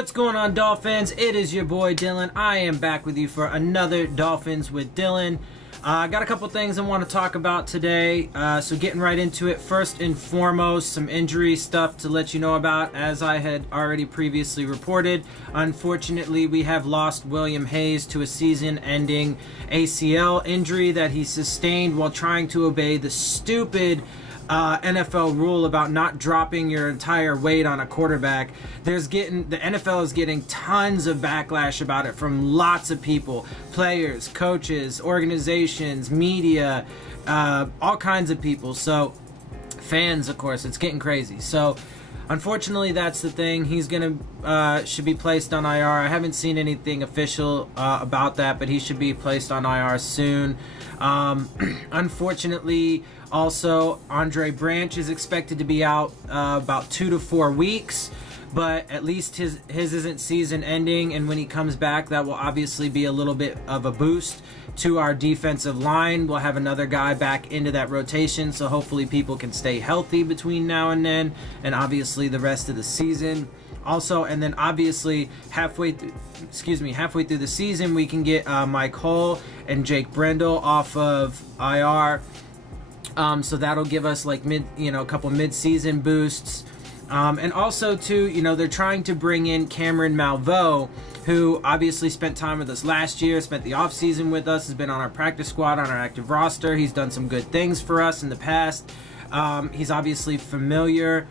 What's going on, Dolphins? It is your boy Dillon. I am back with you for another Dolphins with Dillon. I got a couple things I want to talk about today, so getting right into it. First and foremost, some injury stuff to let you know about, as I had already previously reported. Unfortunately, we have lost William Hayes to a season-ending ACL injury that he sustained while trying to obey the stupid NFL rule about not dropping your entire weight on a quarterback. The NFL is getting tons of backlash about it from lots of people, players, coaches, organizations, media, all kinds of people. So fans, of course, it's getting crazy. So unfortunately, that's the thing. He's should be placed on IR. I haven't seen anything official about that, but he should be placed on IR soon. Unfortunately, also, Andre Branch is expected to be out about 2 to 4 weeks, but at least his isn't season ending, and when he comes back, that will obviously be a little bit of a boost to our defensive line. We'll have another guy back into that rotation, so hopefully people can stay healthy between now and then, and obviously the rest of the season. Also, and then obviously halfway through the season, we can get Mike Hull and Jake Brendel off of IR. So that'll give us like a couple mid-season boosts. And also too, they're trying to bring in Cameron Malveaux, who obviously spent time with us last year, spent the offseason with us, has been on our practice squad, on our active roster. He's done some good things for us in the past. He's obviously familiar,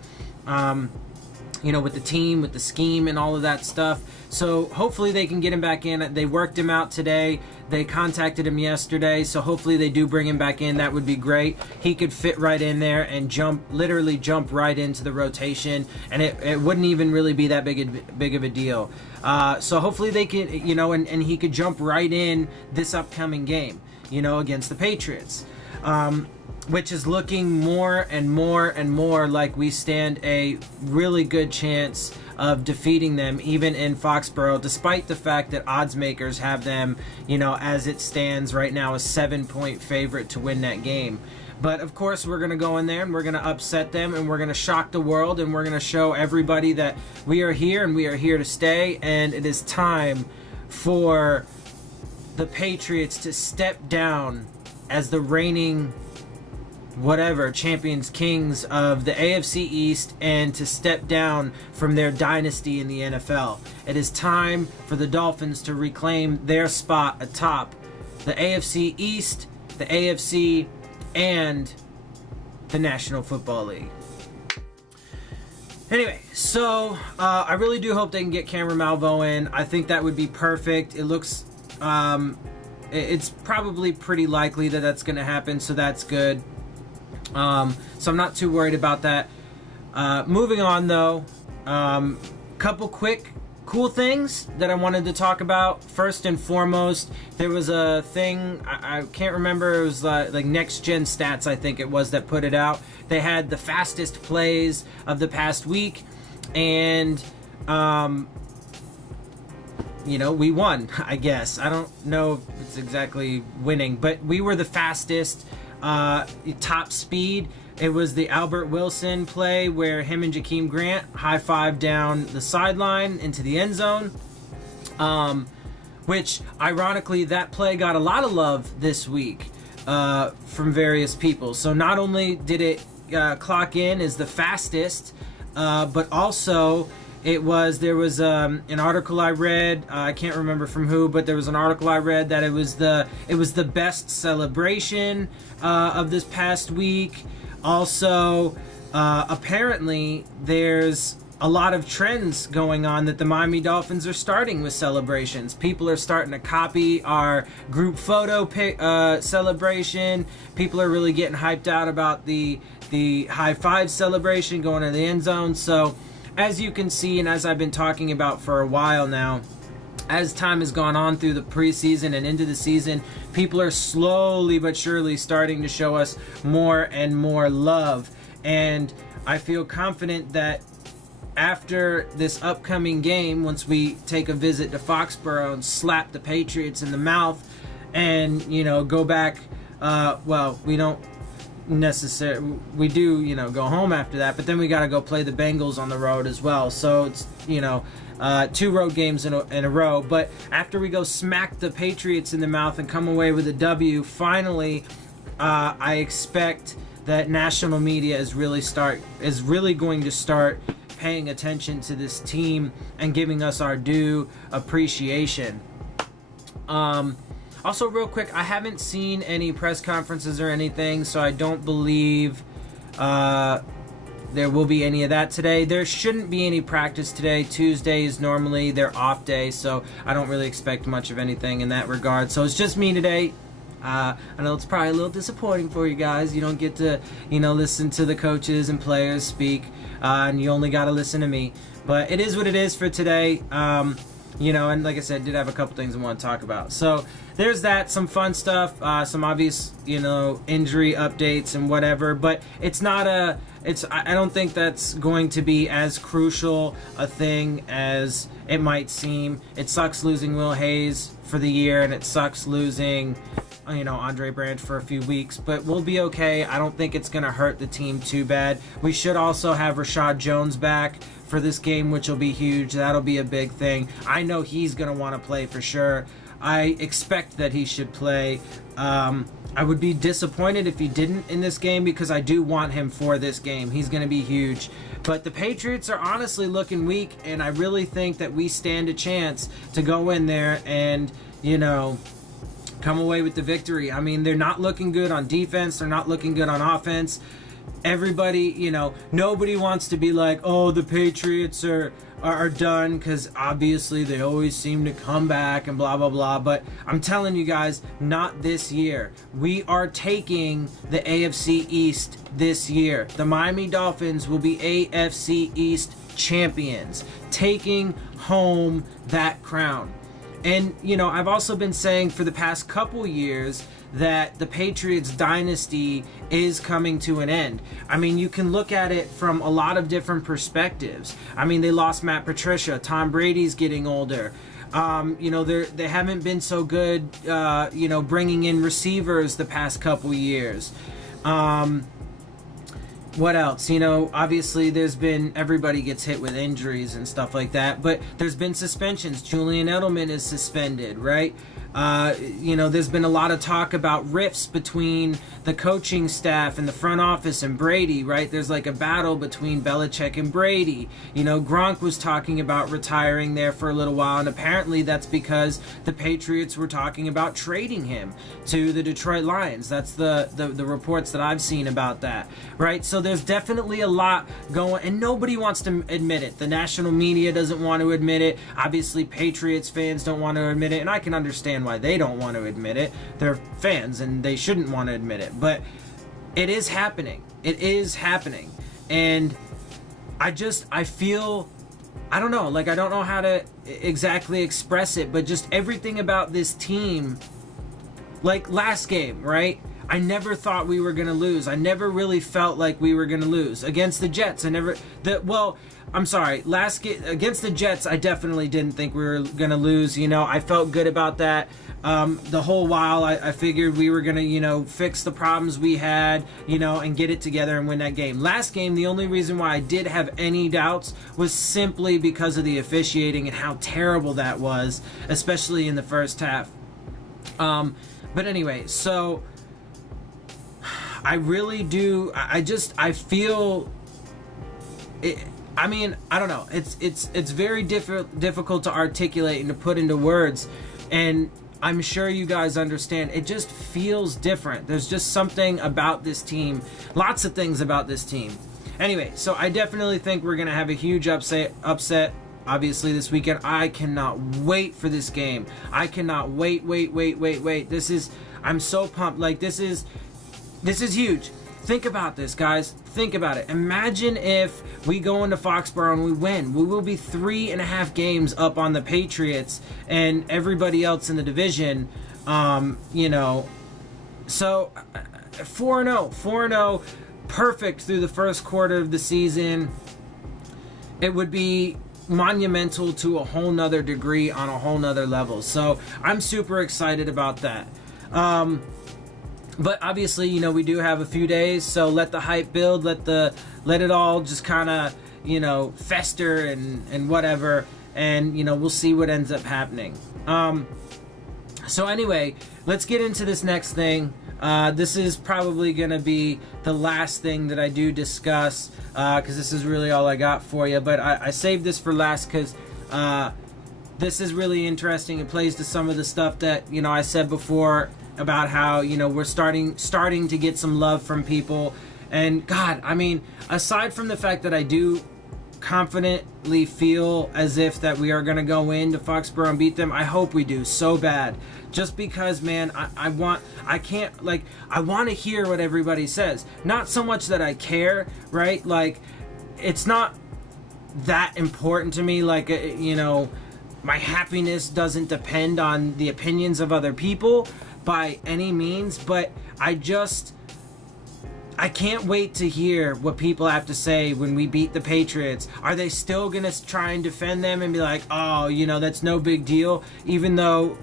with the team, with the scheme and all of that stuff. So hopefully they can get him back in. They worked him out today. They contacted him yesterday, so hopefully they do bring him back in. That would be great. He could fit right in there and literally jump right into the rotation, and it wouldn't even really be that big of a deal. So hopefully they can, and he could jump right in this upcoming game, against the Patriots. Which is looking more and more and more like we stand a really good chance of defeating them, even in Foxborough, despite the fact that odds makers have them, as it stands right now, a 7-point favorite to win that game. But of course, we're going to go in there and we're going to upset them and we're going to shock the world and we're going to show everybody that we are here and we are here to stay, and it is time for the Patriots to step down as the reigning champions, kings of the AFC East, and to step down from their dynasty in the NFL. It is time for the Dolphins to reclaim their spot atop the AFC East, the AFC, and the National Football League. Anyway, so I really do hope they can get Cameron Malveaux in. I think that would be perfect. It looks, it's probably pretty likely that that's going to happen, so that's good. So I'm not too worried about that. Moving on, though, couple quick cool things that I wanted to talk about. First and foremost, there was a thing, I can't remember, it was like Next Gen Stats, I think it was, that put it out. They had the fastest plays of the past week, and we won, I guess. I don't know if it's exactly winning, but we were the fastest. Top speed, it was the Albert Wilson play where him and Jakeem Grant high-five down the sideline into the end zone, which ironically that play got a lot of love this week from various people. So not only did it clock in as the fastest, but also there was an article I read, I can't remember from who, but there was an article I read that it was the best celebration of this past week. Also, apparently there's a lot of trends going on that the Miami Dolphins are starting with celebrations. People are starting to copy our group photo celebration. People are really getting hyped out about the high five celebration going to the end zone. So as you can see, and as I've been talking about for a while now, as time has gone on through the preseason and into the season, people are slowly but surely starting to show us more and more love. And I feel confident that after this upcoming game, once we take a visit to Foxborough and slap the Patriots in the mouth and, go back, we don't necessarily, we do, go home after that, but then we got to go play the Bengals on the road as well. So it's, 2 road games in a row. But after we go smack the Patriots in the mouth and come away with a W, finally, I expect that national media is really going to start paying attention to this team and giving us our due appreciation. Also, real quick, I haven't seen any press conferences or anything, so I don't believe there will be any of that today. There shouldn't be any practice today. Tuesday is normally their off day, so I don't really expect much of anything in that regard. So it's just me today. I know it's probably a little disappointing for you guys. You don't get to, listen to the coaches and players speak, and you only got to listen to me. But it is what it is for today. And like I said, did have a couple things I want to talk about. So there's that, some fun stuff, some obvious, injury updates and whatever. But it's not I don't think that's going to be as crucial a thing as it might seem. It sucks losing Will Hayes for the year, and it sucks losing Andre Branch for a few weeks, but we'll be okay. I don't think it's going to hurt the team too bad. We should also have Rashad Jones back for this game, which will be huge. That'll be a big thing. I know he's going to want to play for sure. I expect that he should play. I would be disappointed if he didn't in this game because I do want him for this game. He's going to be huge. But the Patriots are honestly looking weak, and I really think that we stand a chance to go in there and, come away with the victory. I mean, they're not looking good on defense. They're not looking good on offense. Everybody, nobody wants to be like, oh, the Patriots are done, because obviously they always seem to come back and blah, blah, blah. But I'm telling you guys, not this year. We are taking the AFC East this year. The Miami Dolphins will be AFC East champions, taking home that crown. And, I've also been saying for the past couple years that the Patriots dynasty is coming to an end. I mean, you can look at it from a lot of different perspectives. I mean, they lost Matt Patricia. Tom Brady's getting older. They haven't been so good, bringing in receivers the past couple years. What else? Obviously everybody gets hit with injuries and stuff like that, but there's been suspensions. Julian Edelman is suspended, right? There's been a lot of talk about rifts between the coaching staff and the front office and Brady, right? There's like a battle between Belichick and Brady. Gronk was talking about retiring there for a little while, and apparently that's because the Patriots were talking about trading him to the Detroit Lions. That's the reports that I've seen about that, right? So there's definitely a lot going, and nobody wants to admit it. The national media doesn't want to admit it. Obviously, Patriots fans don't want to admit it, and I can understand why they don't want to admit it. They're fans, and they shouldn't want to admit it. But it is happening. It is happening. And I feel, I don't know, I don't know how to exactly express it, but just everything about this team, like last game, right? I never thought we were going to lose. I never really felt like we were going to lose. Against the Jets, against the Jets, I definitely didn't think we were going to lose. I felt good about that. The whole while, I figured we were going to, fix the problems we had, and get it together and win that game. Last game, the only reason why I did have any doubts was simply because of the officiating and how terrible that was, especially in the first half. But anyway, so I really do. I feel it. I mean, I don't know. It's very difficult to articulate and to put into words, and I'm sure you guys understand. It just feels different. There's just something about this team. Lots of things about this team. Anyway, so I definitely think we're gonna have a huge upset. Obviously, this weekend. I cannot wait for this game. I cannot wait. I'm so pumped. This is huge. Think about this, guys. Think about it. Imagine if we go into Foxborough and we win. We will be 3.5 games up on the Patriots and everybody else in the division. So 4-0, perfect through the first quarter of the season. It would be monumental to a whole nother degree on a whole nother level. So I'm super excited about that. But obviously, we do have a few days, so let the hype build, let it all just kind of, fester and whatever. and we'll see what ends up happening. So anyway, let's get into this next thing. This is probably going to be the last thing that I do discuss, because this is really all I got for you. But I saved this for last because this is really interesting. It plays to some of the stuff that I said before about how we're starting to get some love from people. And God, I mean, aside from the fact that I do confidently feel as if that we are going to go into Foxborough and beat them, I hope we do so bad, just because, man, I want to hear what everybody says. Not so much that I care, right? Like, it's not that important to me. Like, my happiness doesn't depend on the opinions of other people by any means, but I can't wait to hear what people have to say when we beat the Patriots. Are they still going to try and defend them and be like, oh, that's no big deal, even though,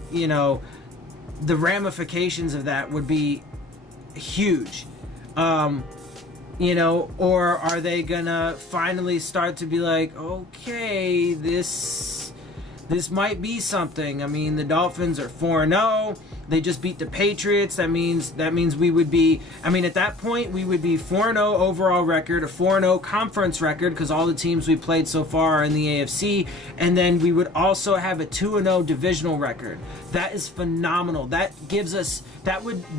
the ramifications of that would be huge? Or are they going to finally start to be like, okay, this might be something. I mean, the Dolphins are 4-0. They just beat the Patriots. That means we would be, at that point, we would be 4-0 overall record, a 4-0 conference record, because all the teams we played so far are in the AFC, and then we would also have a 2-0 divisional record. That is phenomenal. That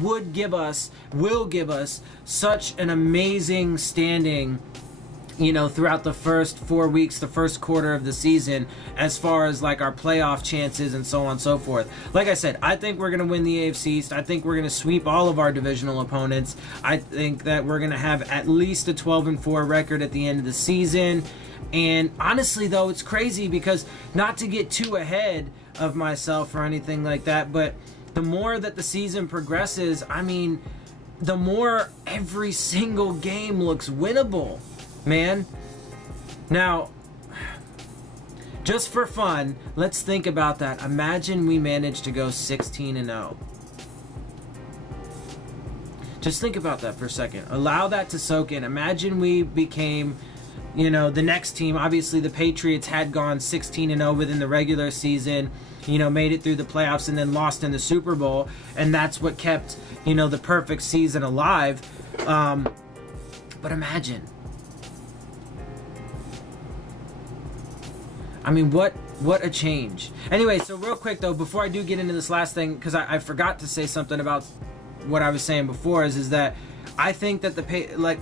will give us such an amazing standing throughout the first 4 weeks, the first quarter of the season, as far as like our playoff chances and so on and so forth. Like I said, I think we're going to win the AFC East. I think we're going to sweep all of our divisional opponents. I think that we're going to have at least a 12-4 record at the end of the season. And honestly, though, it's crazy because, not to get too ahead of myself or anything like that, but the more that the season progresses, the more every single game looks winnable, man. Now, just for fun, let's think about that. Imagine we managed to go 16-0. Just think about that for a second. Allow that to soak in. Imagine we became, the next team. Obviously, the Patriots had gone 16-0 within the regular season, made it through the playoffs and then lost in the Super Bowl. And that's what kept, the perfect season alive. But imagine. What a change. Anyway, so real quick though, before I do get into this last thing, because I forgot to say something about what I was saying before, is that I think that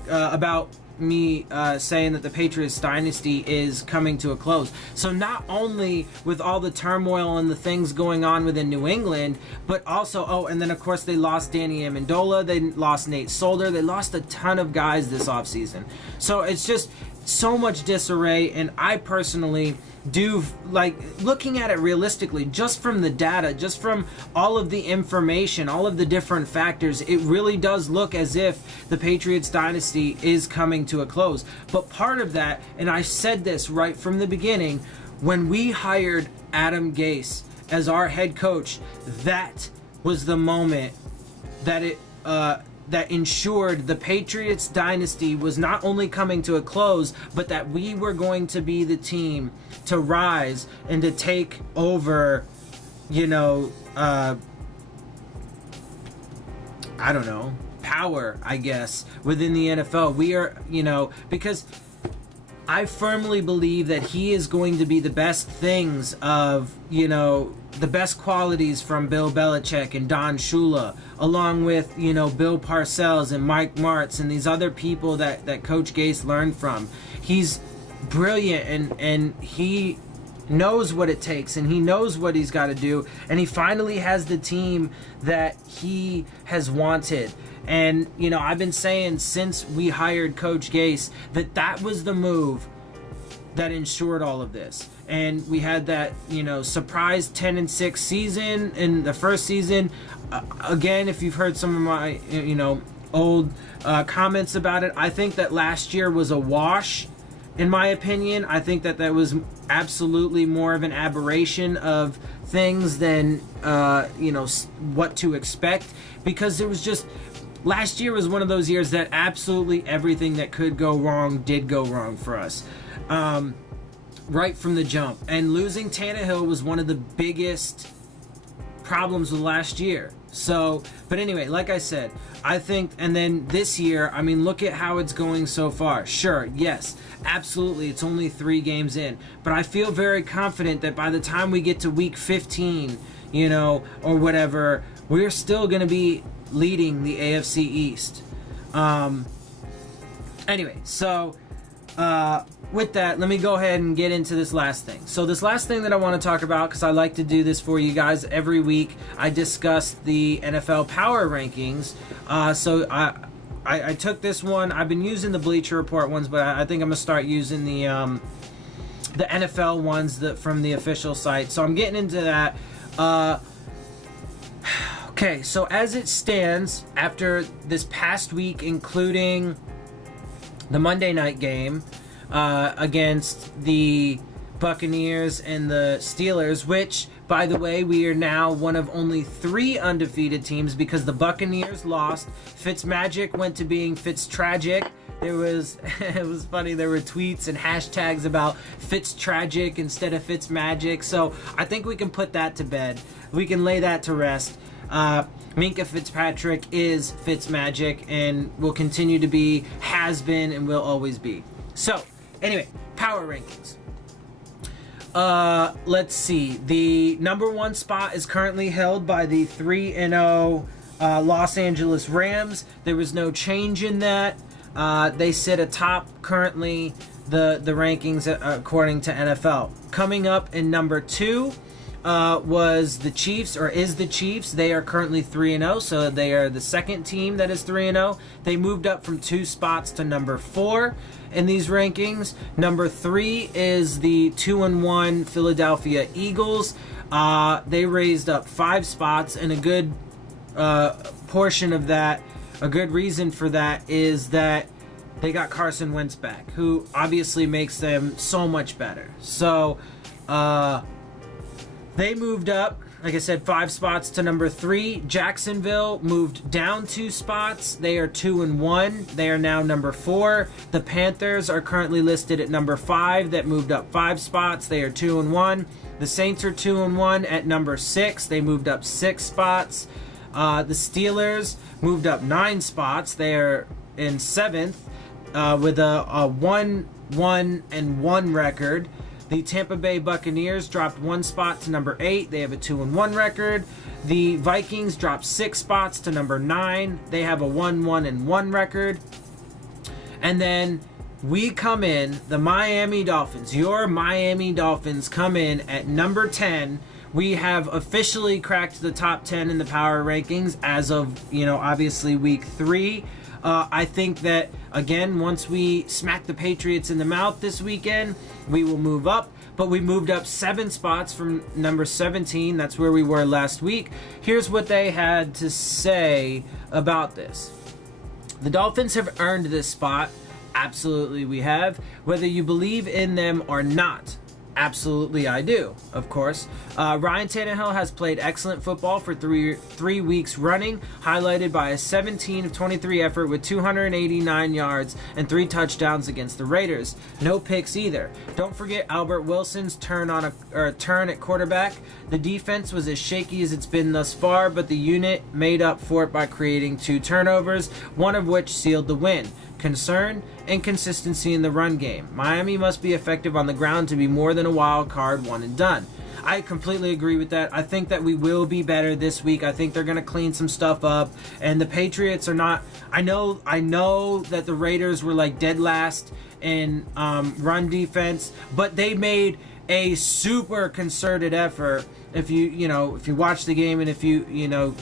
about me saying that the Patriots dynasty is coming to a close. So not only with all the turmoil and the things going on within New England, but also, and then of course they lost Danny Amendola, they lost Nate Solder, they lost a ton of guys this offseason. So it's just so much disarray, and I personally do, looking at it realistically, just from the data, just from all of the information, all of the different factors, it really does look as if the Patriots dynasty is coming to a close. But part of that, and I said this right from the beginning, when we hired Adam Gase as our head coach, that was the moment that that ensured the Patriots dynasty was not only coming to a close, but that we were going to be the team to rise and to take over, I don't know, power, I guess, within the NFL. We are, because I firmly believe that he is going to be the best things of, the best qualities from Bill Belichick and Don Shula, along with, Bill Parcells and Mike Martz and these other people that Coach Gase learned from. He's brilliant, and he knows what it takes, and he knows what he's got to do, and he finally has the team that he has wanted. And, I've been saying since we hired Coach Gase that was the move that ensured all of this. And we had that, surprise 10-6 season in the first season. Again, if you've heard some of my, old comments about it, I think that last year was a wash, in my opinion. I think that was absolutely more of an aberration of things than, what to expect. Because it was just, last year was one of those years that absolutely everything that could go wrong did go wrong for us. right from the jump. And losing Tannehill was one of the biggest problems with last year. So, but anyway, like I said, I think, and then this year, I mean, look at how it's going so far. Sure, yes, absolutely, it's only 3 games in, but I feel very confident that by the time we get to week 15, you know, or whatever, we're still going to be leading the AFC East. Anyway, so with that, let me go ahead and get into this last thing. So this last thing that I want to talk about, because I like to do this for you guys every week, I discuss the NFL power rankings. So I took this one. I've been using the Bleacher Report ones, but I think I'm gonna start using the NFL ones from the official site. So I'm getting into that. Okay, so as it stands, after this past week, including the Monday night game against the Buccaneers and the Steelers, which, by the way, we are now one of only 3 undefeated teams because the Buccaneers lost. Fitzmagic went to being Fitztragic. There was, it was funny, there were tweets and hashtags about Fitztragic instead of Fitzmagic. So I think we can put that to bed. We can lay that to rest. Minka Fitzpatrick is Fitzmagic and will continue to be, has been, and will always be. So, anyway, power rankings. Let's see. The number 1 spot is currently held by the 3-0 Los Angeles Rams. There was no change in that. They sit atop currently the rankings according to NFL. Coming up in number 2 was the Chiefs, or is the Chiefs. They are currently 3-0, so they are the second team that is 3-0. They moved up from 2 spots to number 4 in these rankings. Number 3 is the 2-1 Philadelphia Eagles. They raised up 5 spots, and a good portion of that, a good reason for that is that they got Carson Wentz back, who obviously makes them so much better. So, they moved up, like I said, 5 spots to number 3. Jacksonville moved down 2 spots. They are 2-1. They are now number 4. The Panthers are currently listed at number 5. That moved up 5 spots. They are 2-1. The Saints are 2-1 at number 6. They moved up 6 spots. The Steelers moved up 9 spots. They are in 7th with a 1-1-1 record. The Tampa Bay Buccaneers dropped 1 spot to number 8. They have a 2-1 record. The Vikings dropped 6 spots to number 9. They have a 1-1-1 record. And then we come in, the Miami Dolphins, your Miami Dolphins come in at number 10. We have officially cracked the top 10 in the power rankings as of, obviously week 3. I think that, again, once we smack the Patriots in the mouth this weekend, we will move up. But we moved up 7 spots from number 17. That's where we were last week. Here's what they had to say about this. The Dolphins have earned this spot. Absolutely we have. Whether you believe in them or not. Absolutely I do, of course. Ryan Tannehill has played excellent football for three weeks running, highlighted by a 17 of 23 effort with 289 yards and 3 touchdowns against the Raiders. No picks either. Don't forget Albert Wilson's turn at quarterback. The defense was as shaky as it's been thus far, but the unit made up for it by creating 2 turnovers, one of which sealed the win. Concern, inconsistency in the run game. Miami must be effective on the ground to be more than a wild card one and done. I completely agree with that. I think that we will be better this week. I think they're going to clean some stuff up. And the Patriots are not... I know that the Raiders were like dead last in run defense, but they made a super concerted effort. If you watch the game and if you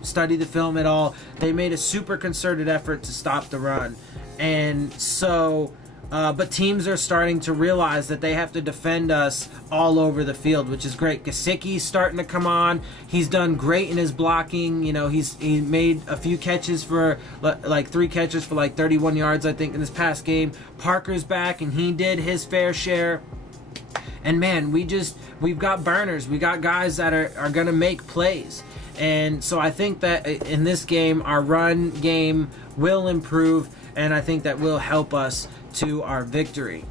study the film at all, they made a super concerted effort to stop the run. And so, but teams are starting to realize that they have to defend us all over the field, which is great. Gesicki's starting to come on. He's done great in his blocking. He made a few catches for like 3 catches for like 31 yards, I think, in this past game. Parker's back and he did his fair share. And man, we've got burners. We got guys that are going to make plays. And so I think that in this game, our run game will improve, and I think that will help us to our victory.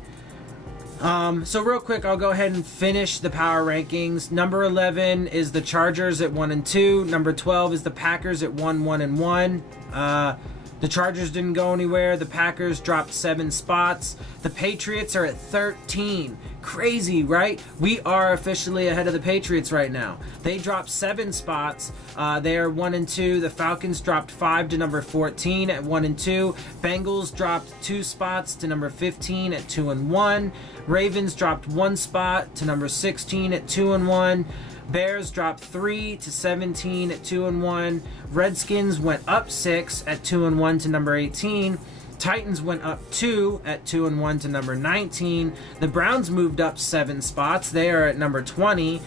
So real quick, I'll go ahead and finish the power rankings. Number 11 is the Chargers at 1-2. Number 12 is the Packers at 1-1-1. The Chargers didn't go anywhere. The Packers dropped 7 spots. The Patriots are at 13. Crazy, right? We are officially ahead of the Patriots right now. They dropped 7 spots. They are 1-2. The Falcons dropped 5 to number 14 at 1-2. Bengals dropped 2 spots to number 15 at 2-1. Ravens dropped 1 spot to number 16 at 2-1. Bears dropped 3 to 17 at 2-1. Redskins went up 6 at 2-1 to number 18. Titans went up 2 at 2-1 to number 19. The Browns moved up 7 spots. They are at number 20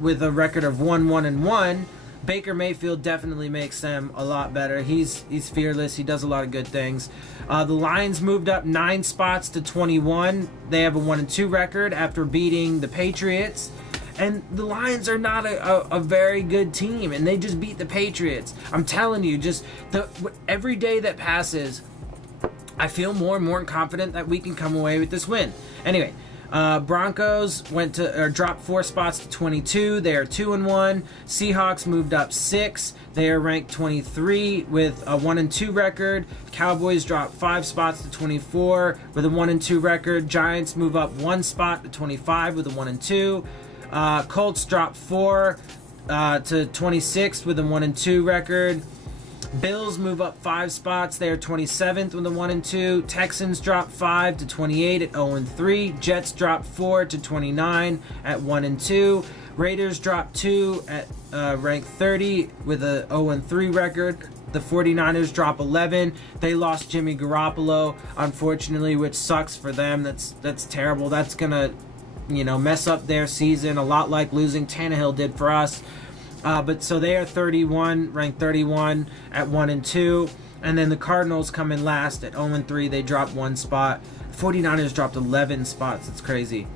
with a record of 1-1-1. Baker Mayfield definitely makes them a lot better. He's fearless. He does a lot of good things. The Lions moved up 9 spots to 21. They have a 1-2 record after beating the Patriots. And the Lions are not a very good team, and they just beat the Patriots. I'm telling you, just every day that passes, I feel more and more confident that we can come away with this win. Anyway, Broncos dropped 4 spots to 22. They are 2-1. Seahawks moved up 6. They are ranked 23 with a 1-2 record. Cowboys dropped 5 spots to 24 with a 1-2 record. Giants move up 1 spot to 25 with a 1-2. Colts dropped 4 to 26 with a 1-2 record. Bills move up 5 spots. They are 27th with a 1-2. Texans drop 5 to 28 at 0-3. Jets drop 4 to 29 at 1-2. Raiders drop 2 at rank 30 with a 0-3 record. The 49ers drop 11. They lost Jimmy Garoppolo, unfortunately, which sucks for them. That's terrible. That's gonna mess up their season a lot like losing Tannehill did for us. But so they are 31, ranked 31 at 1-2. And then the Cardinals come in last at 0-3. They dropped 1 spot. 49ers dropped 11 spots. It's crazy.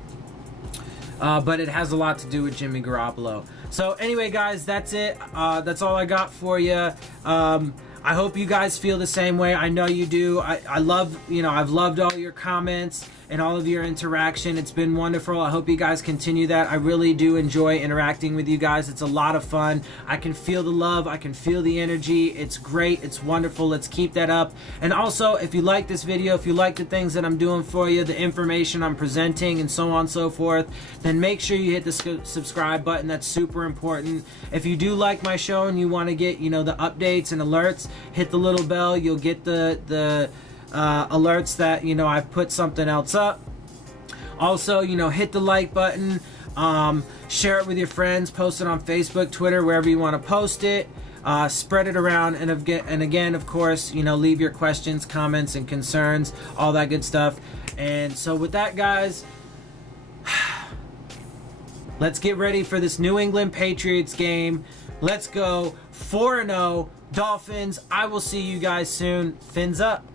But it has a lot to do with Jimmy Garoppolo. So anyway, guys, that's it. That's all I got for you. I hope you guys feel the same way. I know you do. I love, I've loved all your comments and all of your interaction. It's been wonderful. I hope you guys continue that. I really do enjoy interacting with you guys. It's a lot of fun. I can feel the love. I can feel the energy. It's great. It's wonderful. Let's keep that up. And also, if you like this video, if you like the things that I'm doing for you, the information I'm presenting and so on and so forth, then make sure you hit the subscribe button. That's super important. If you do like my show and you want to get, the updates and alerts, hit the little bell. You'll get the alerts that I've put something else up. Also, hit the like button, share it with your friends, post it on Facebook, Twitter, wherever you want to post it. Spread it around, and again, of course, leave your questions, comments, and concerns, all that good stuff. And so with that, guys, let's get ready for this New England Patriots game. Let's go 4-0 Dolphins. I will see you guys soon. Fins up.